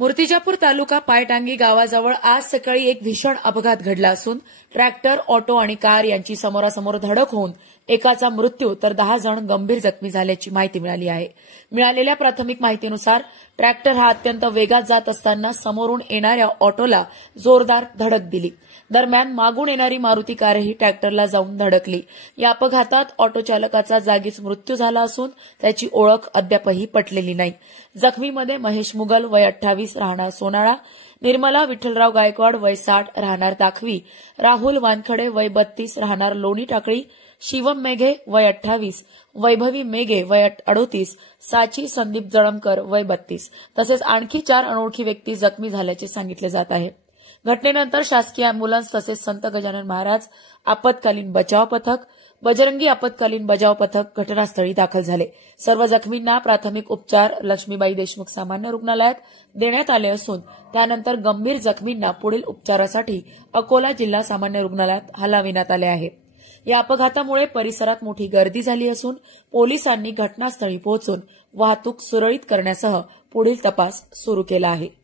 मूर्तिजापूर तालुका पायटांगी गावाजवळ आज सकाळी एक भीषण अपघात घडला असून ट्रॅक्टर, ऑटो आणि कार यांची समोरासमोर धडक होऊन एकाचा मृत्यू तर 10 जण गंभीर जखमी झाल्याची माहिती मिळाली आहे। मिळालेल्या प्राथमिक माहितीनुसार ट्रॅक्टर हा अत्यंत वेगात जात असताना समोरून येणाऱ्या ऑटोला जोरदार धडक दिली। दरम्यान मागून येणारी मारुती कारही ट्रॅक्टरला जाऊन धडकली। या अपघातात ऑटो चालकाचा जागीच मृत्यू झाला असून त्याची ओळख अद्यापही पटलेली नाही। जखमीमध्ये महेश मुगल वय 28 राहणार सोनाळा, निर्मला विठ्ठलराव गायकवाड वय 60 राहणार दाखवी, राहुल वानखडे वय 32 राहणार लोणी टाकळी, शिवम मेघे वय 28, वैभवी मेघे वय 38, साची संदीप जळमकर वय 32 तसेच आणखी 4 अनोळखी व्यक्ती जखमी झाल्याचे सांगितले जात आहे। घटनेनंतर शासकीय अँब्युलन्स तसेच संत गजानन महाराज आपत्कालीन बचाव पथक, बजरंगी आपत्कालीन बचाव पथक घटनास्थळी दाखल झाले। सर्व जखमींना प्राथमिक उपचार लक्ष्मीबाई देशमुख सामान्य रुग्णालयात देण्यात आले असून त्यानंतर गंभीर जखमींना पुढील उपचारासाठी अकोला जिल्हा सामान्य रुग्णालयात हलविण्यात आले आहे। या अपघातामुळे परिसरात मोठी गर्दी झाली असून पोलिसांनी घटनास्थळी पोहोचून वाहतूक सुरळीत करण्यासह पुढील तपास सुरू केला आहे।